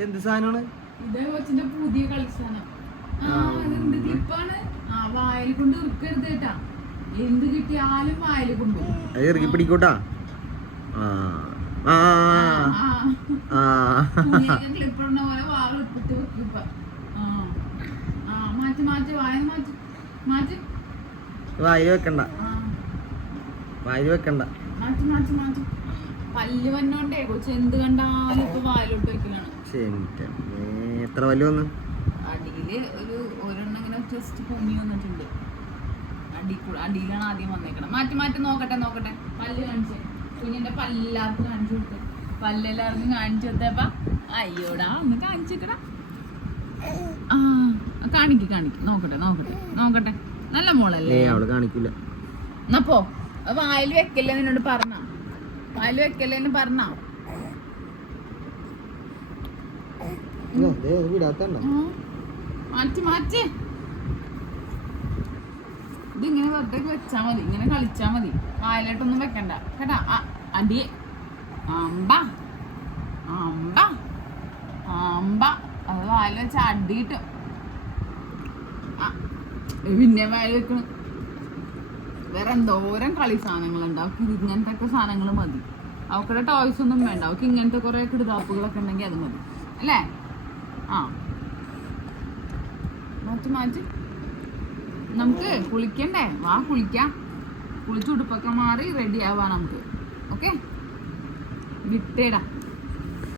എന്ത് സാധനമാണ്? ഇതേ കൊച്ചിന്റെ പുതിയ കളിസ്ഥാനം. എന്ത് ക്ലിപ്പാണ്. വായിൽ കൊണ്ട് ഇറുക്കരുത് കേട്ടാ. എന്ത് കിട്ടിയാലും വായിൽ കൊണ്ടു ഇറക്കി പിടിക്കൂട്ടാ. ക്ലിപ്പിടുന്ന പോലെ വാൾ ഇട്ടിട്ട് വെക്കിപ്പ. മാറ്റി മാറ്റി വായ മാറ്റി മാറ്റി വായിൽ വെക്കണ്ട, വായിൽ വെക്കണ്ട. മാറ്റി മാറ്റി മാറ്റി പല്ല് വന്നോണ്ടേ കൊച്ചു എന്ത് കണ്ടാലും ഇപ്പൊ വായിലോട്ട് വെക്കലാണ്. എത്ര പല്ല് വന്നു? അടിയില് ഒരെണ്ണം ഇങ്ങനെ ജസ്റ്റ് പൊങ്ങി വന്നിട്ടുണ്ട്. അടിയിലാണ് ആദ്യം വന്നേക്കണം. മാറ്റി മാറ്റി നോക്കട്ടെ നോക്കട്ടെ. പല്ല് കാണിച്ചേ കുഞ്ഞിന്റെ പല്ലെല്ലാവർക്കും കാണിച്ചു കൊടുത്തു. പല്ലെല്ലാവർക്കും കാണിച്ചു കൊടുത്തപ്പ അയ്യോടാ ഒന്ന് കാണിച്ചിക്കടാ. കാണിക്ക് കാണിക്ക് നോക്കട്ടെ നോക്കട്ടെ നോക്കട്ടെ. നല്ല മോളല്ലേ? അവള് കാണിക്കില്ല. എന്നപ്പോ വായിൽ വെക്കല്ലേ നിന്നോട് പറഞ്ഞ? വായിൽ വെക്കല്ലേന്ന് പറഞ്ഞ? മാറ്റി മാറ്റി. ഇതിങ്ങനെ വെറുതെ വെച്ചാ മതി, ഇങ്ങനെ കളിച്ചാ മതി. വായിലോട്ടൊന്നും വെക്കണ്ട കേട്ടാ. അടി അമ്പ അമ്പ അമ്പ അത് വായിൽ വെച്ച അടിയിട്ട് പിന്നെ വായിൽ വെക്കണം. വേറെ എന്തോരം കളി സാധനങ്ങളുണ്ട് അവർക്ക്. ഇങ്ങനത്തെ ഒക്കെ സാധനങ്ങൾ മതി. അവക്കടെ ടോയ്സ് ഒന്നും വേണ്ട. അവർക്ക് ഇങ്ങനത്തെ കുറെ കിടുതാപ്പുകളൊക്കെ ഉണ്ടെങ്കിൽ അത് മതി അല്ലേ? മാറ്റി മാറ്റി. നമുക്ക് കുളിക്കണ്ടേ? വാ കുളിക്കാം. കുളിച്ചുടുപ്പൊക്കെ മാറി റെഡി ആവാം നമുക്ക്. ഓക്കെ വിട്ടേടാ.